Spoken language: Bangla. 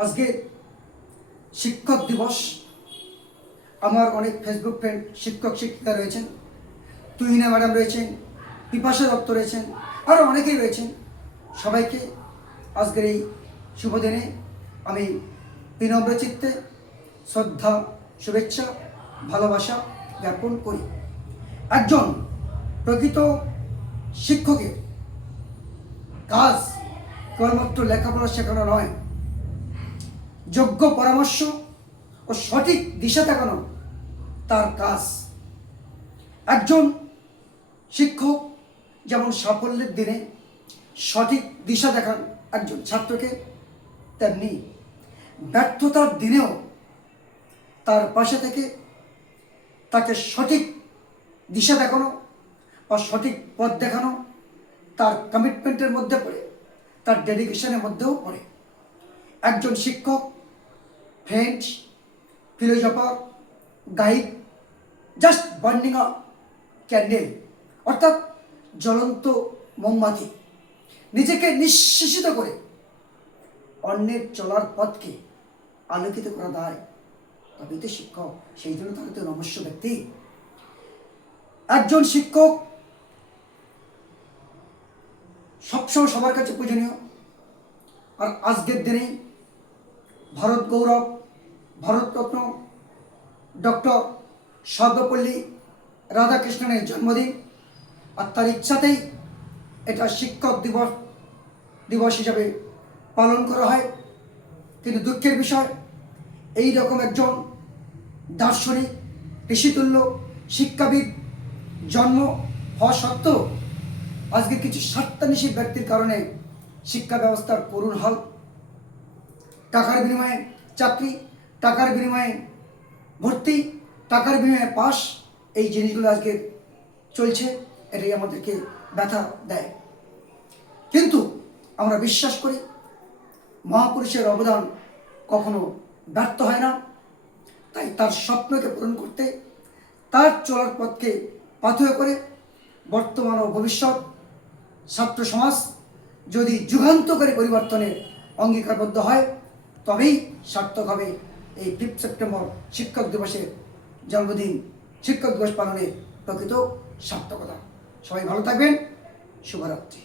আজকে শিক্ষক দিবস। আমার অনেক ফেসবুক ফ্রেন্ড শিক্ষক শিক্ষিকা রয়েছেন, তুহিনা ম্যাডাম রয়েছেন, পিপাসা দত্ত রয়েছেন, আরও অনেকেই রয়েছেন। সবাইকে আজকের এই শুভ দিনে আমি বিনম্র চিত্তে শ্রদ্ধা, শুভেচ্ছা, ভালোবাসা জ্ঞাপন করি। একজন প্রকৃত শিক্ষকের কাজ কেবলমাত্র লেখাপড়া শেখানো নয়, যোগ্য পরামর্শ ও সঠিক দিশা দেখানো তার কাজ। একজন শিক্ষক যেমন সাফল্যের দিনে সঠিক দিশা দেখান একজন ছাত্রকে, তেমনি ব্যর্থতার দিনেও তার পাশে থেকে তাকে সঠিক দিশা দেখানো বা সঠিক পথ দেখানো তার কমিটমেন্টের মধ্যে পড়ে, তার ডেডিকেশনের মধ্যেও পড়ে। একজন শিক্ষক friend, philosopher, guide, just burning a candle, অর্থাৎ জ্বলন্ত মোমবাতি, নিজেকে নিঃশেষিত করে অন্যের চলার পথকে আলোকিত করা দায়, তবেই তো শিক্ষক। সেই জন্য তাকে তো নমস্য ব্যক্তি। একজন শিক্ষক সবসময় সবার কাছে পূজনীয়। আর আজকের দিনেই ভারত গৌরব, ভারতরত্ন ডক্টর সর্বপল্লী রাধাকৃষ্ণনের জন্মদিন। আর তার ইচ্ছাতেই এটা শিক্ষক দিবস হিসাবে পালন করা হয়। কিন্তু দুঃখের বিষয়, এই রকম একজন দার্শনিক, ঋষিতুল্য, শিক্ষাবিদ জন্ম হওয়া সত্ত্বেও আজকে কিছু স্বার্থান্বেষী ব্যক্তির কারণে শিক্ষা ব্যবস্থার করুণ হাল। টাকার বিনিময়ে চাকরি, টাকার বিনিময়ে ভর্তি, টাকার বিনিময়ে পাস, এই জিনিসগুলো আজকে চলছে। এটাই আমাদেরকে ব্যথা দেয়। কিন্তু আমরা বিশ্বাস করি মহাপুরুষের অবদান কখনো ব্যর্থ হয় না। তাই তার স্বপ্নকে পূরণ করতে, তার চলার পথকে পাথেয় করে বর্তমান ও ভবিষ্যৎ ছাত্র সমাজ যদি যুগান্তকারী পরিবর্তনের অঙ্গীকারবদ্ধ হয়, তবেই সার্থক হবে এই 5 সেপ্টেম্বর শিক্ষক দিবসের জন্মদিন, শিক্ষক দিবস পালনের প্রকৃত সার্থকতা। সবাই ভালো থাকবেন। শুভরাত্রি।